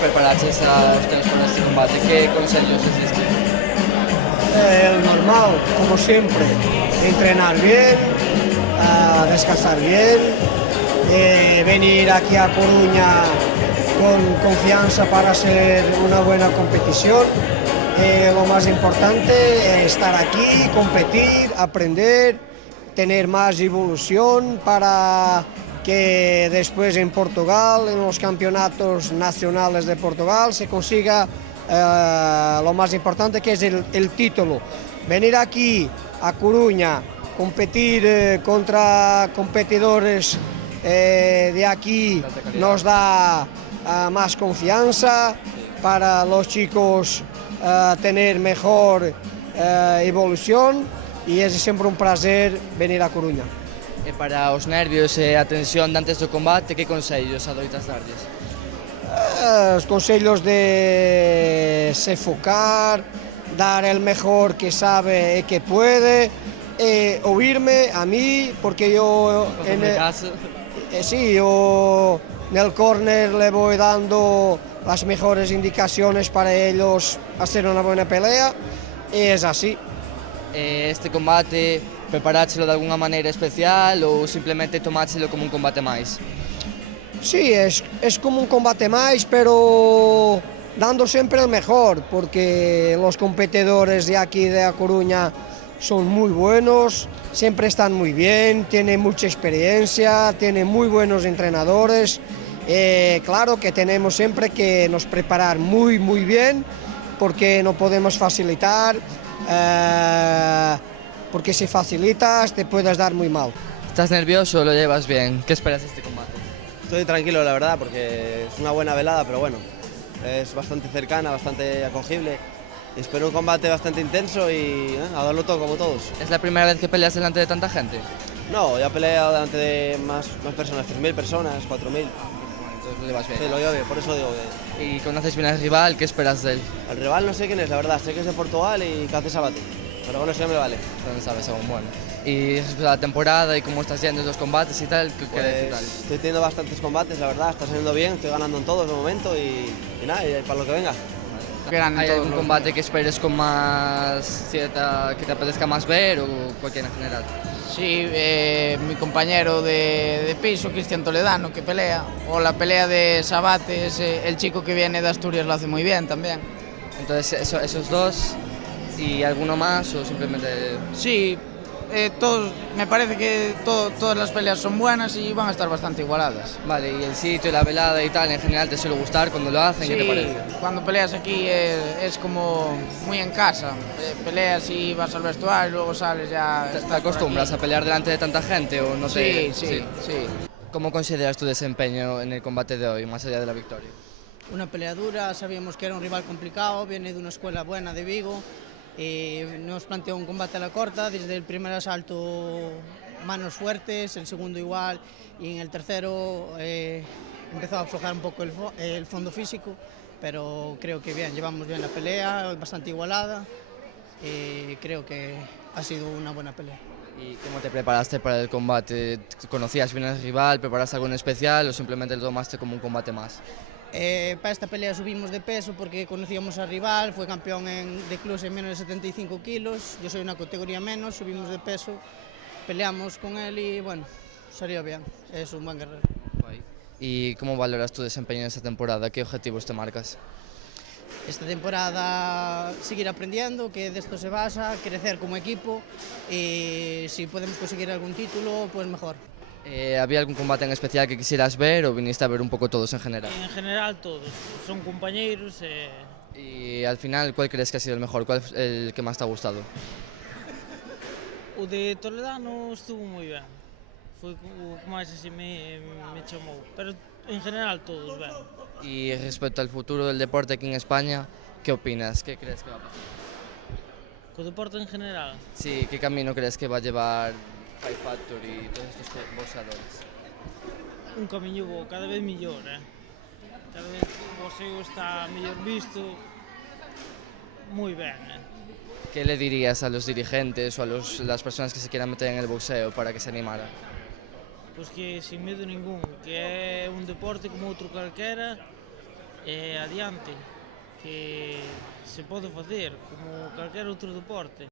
preparaches os teus para este combate? Que consellos les diste? El normal, como siempre, entrenar bien, descansar bien, venir aquí a Coruña con confianza para hacer una buena competición. Lo más importante es estar aquí, competir, aprender, tener más evolución para que después en Portugal, en los campeonatos nacionales de Portugal, se consiga lo más importante, que es el título. Venir aquí a Coruña, competir contra competidores de aquí nos da más confianza para los chicos, tener mejor evolución, y es siempre un placer venir a Coruña. E para os nervios e a tensión de antes do combate, que consellos adoitas darlles? Los consellos de se focar, dar el mejor que sabe y que puede, oírme a mí, porque yo yo en el córner le voy dando las mejores indicaciones para ellos hacer una buena pelea, y es así. Este combate preparáchelo de alguna maneira especial ou simplemente tomáchelo como un combate máis? Sí, es como un combate más, pero dando siempre el mejor, porque los competidores de aquí de A Coruña son muy buenos, siempre están muy bien, tienen mucha experiencia, tienen muy buenos entrenadores. Claro que tenemos siempre que nos preparar muy bien, porque no podemos facilitar, porque si facilitas te puedes dar muy mal. ¿Estás nervioso o lo llevas bien? ¿Qué esperas de este combate? Estoy tranquilo, la verdad, porque es una buena velada, pero bueno, es bastante cercana, bastante acogible. Espero un combate bastante intenso y a darlo todo, como todos. ¿Es la primera vez que peleas delante de tanta gente? No, ya he peleado delante de más personas, 3.000 personas, 4.000. Entonces lo llevas bien. Sí, lo llevo bien, por eso digo que... ¿Y conoces bien al rival? ¿Qué esperas de él? El rival no sé quién es, la verdad, sé que es de Portugal y que hace Sabate, pero bueno, eso ya me vale. No sabes aún, bueno. Y respecto a la temporada y cómo estás yendo en los combates y tal, ¿qué tal? Estoy teniendo bastantes combates, la verdad, está saliendo bien, estoy ganando en todos de momento y nada, y para lo que venga. ¿Hay algún combate que esperes con más cierta, que te apetezca más ver, o cualquiera en general? Sí, mi compañero de piso, Cristian Toledano, que pelea, o la pelea de Sabate, el chico que viene de Asturias lo hace muy bien también. Entonces, esos dos, ¿y alguno más o simplemente...? Sí, me parece que todas las peleas son buenas y van a estar bastante igualadas. Vale, y el sitio, la velada y tal, en general te suele gustar cuando lo hacen, Sí, ¿qué te parece? cuando peleas aquí es como muy en casa, peleas y vas al vestuario y luego sales ya... ¿Te acostumbras a pelear delante de tanta gente o no te...? Sí. ¿Cómo consideras tu desempeño en el combate de hoy, más allá de la victoria? Una pelea dura, sabíamos que era un rival complicado, viene de una escuela buena de Vigo, y nos planteó un combate a la corta, desde el primer asalto manos fuertes, el segundo igual, y en el tercero empezó a aflojar un poco el fondo físico, pero creo que bien, llevamos bien la pelea, bastante igualada, y creo que ha sido una buena pelea. ¿Y cómo te preparaste para el combate? ¿Conocías bien al rival, preparaste algo en especial o simplemente lo tomaste como un combate más? Para esta pelea subimos de peso porque conocíamos al rival, fue campeón de clubes en menos de 75 kilos, yo soy una categoría menos, subimos de peso, peleamos con él y bueno, salió bien, es un buen guerrero. ¿Y cómo valoras tu desempeño en esta temporada? ¿Qué objetivos te marcas? Esta temporada seguir aprendiendo, que de esto se basa, crecer como equipo y si podemos conseguir algún título, pues mejor. ¿Había algún combate en especial que quisieras ver o viniste a ver un poco todos en general? En general todos, son compañeros. Y al final, ¿cuál crees que ha sido el mejor? ¿Cuál es el que más te ha gustado? O de Toledano estuvo moi ben, foi o que máis así me chamou, pero en general todos ben. Y respecto al futuro del deporte aquí en España, ¿qué opinas? ¿Qué crees que va a pasar? Co deporte en general, Sí, ¿qué camino crees que va a llevar Fight Factory y todos estos boxeadores? un camiño bo, cada vez millor, cada vez o boxeo está mellor visto, moi ben, ¿Qué le dirías a los dirigentes o a las personas que se quieran meter en el boxeo para que se animaran? Pois que sin medo ningún, que é un deporte como outro calquera, e adiante, que se pode facer como calquer outro deporte.